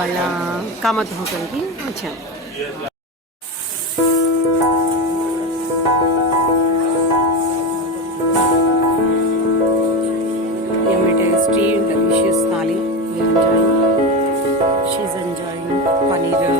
ఇవాళ కామత్ హోటల్కి వచ్చాము. Yummy tasty delicious thali. We are enjoying. She's enjoying paneer.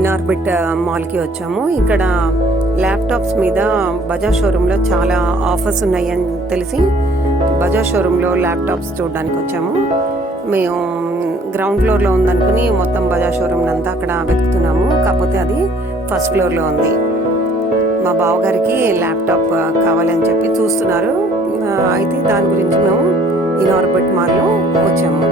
Inorbit మాల్కి వచ్చాము. ఇక్కడ ల్యాప్టాప్స్ మీద బజాజ్ షోరూంలో చాలా ఆఫర్స్ ఉన్నాయని తెలిసి బజాజ్ షోరూంలో ల్యాప్టాప్స్ చూడడానికి వచ్చాము. మేము గ్రౌండ్ ఫ్లోర్లో ఉందనుకుని మొత్తం బజాజ్ షోరూమ్ అంతా అక్కడ వెతుకుతున్నాము. కాకపోతే అది ఫస్ట్ ఫ్లోర్లో ఉంది. మా బావగారికి ల్యాప్టాప్ కావాలని చెప్పి చూస్తున్నారు. అయితే దాని గురించి మేము ఇనార్బిట్ మాల్లో వచ్చాము.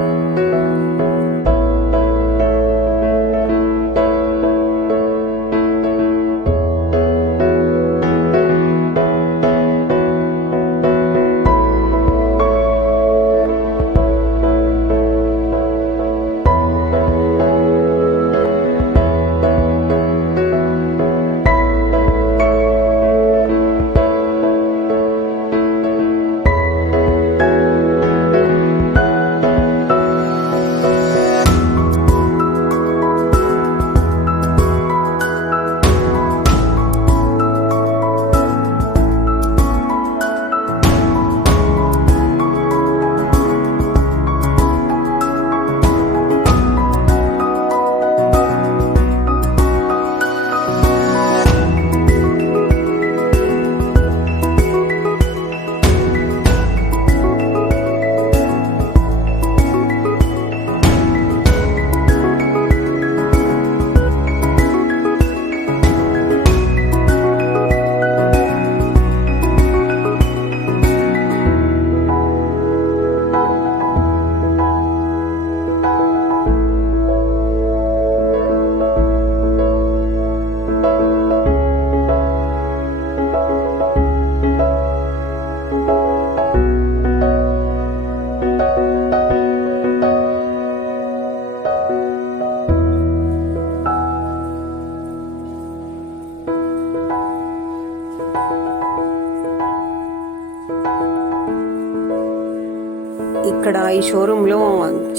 ఇక్కడ ఈ షోరూంలో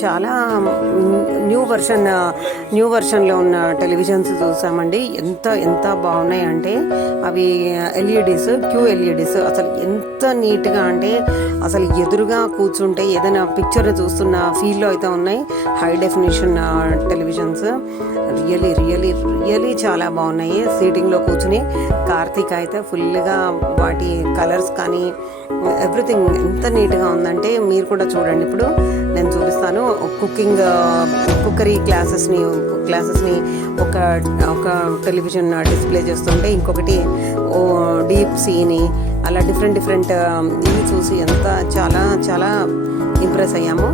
చాలా న్యూ వర్షన్లో ఉన్న టెలివిజన్స్ చూసామండి. ఎంత బాగున్నాయి అంటే అవి క్యూ ఎల్ఈడీస్ అసలు ఎంత నీట్గా అంటే అసలు ఎదురుగా కూర్చుంటే ఏదైనా పిక్చర్ చూస్తున్న ఫీల్లో అయితే ఉన్నాయి. హై డెఫినేషన్ టెలివిజన్స్ రియలీ చాలా బాగున్నాయి. సీటింగ్లో కూర్చుని కార్తీక్ అయితే ఫుల్గా వాటి కలర్స్ కానీ ఎవ్రీథింగ్ ఎంత నీట్గా ఉందంటే మీరు కూడా చూడండి. ఇప్పుడు నేను చూపిస్తాను. కుక్కరీ క్లాసెస్ని ఒక టెలివిజన్ డిస్ప్లే చేస్తుంటే ఇంకొకటి డీప్ సీని అలా డిఫరెంట్ ఇవి చూసి చాలా ఇంప్రెస్ అయ్యాము.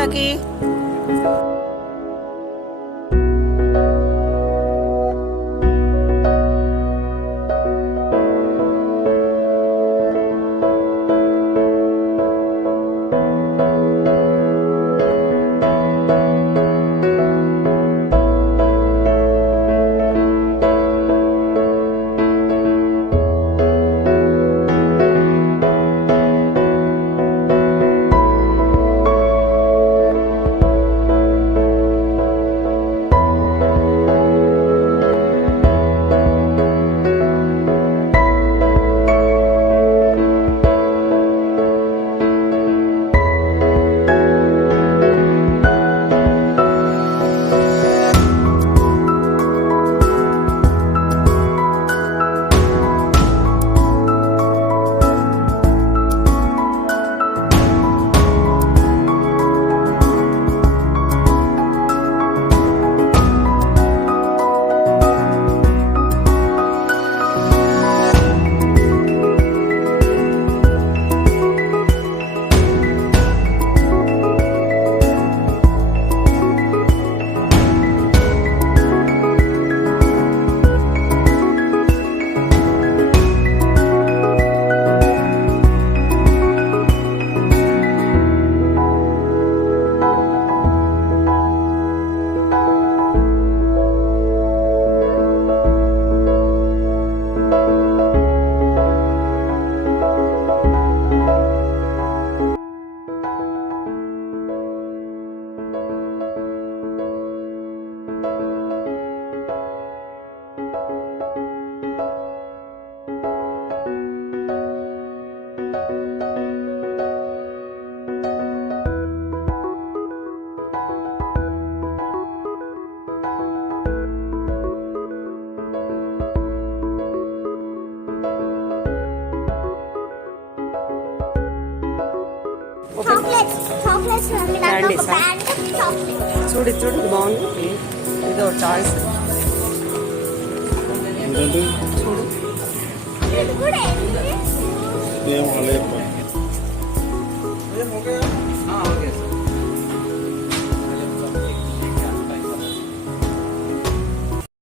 చాకి. చాక్లెట్స్ చాక్లెట్స్ చూడు చూడు బాగుంది. ఇదో చాయిస్ చూడు. ఇది కూడా ये हो गया। हाँ हो गया सर।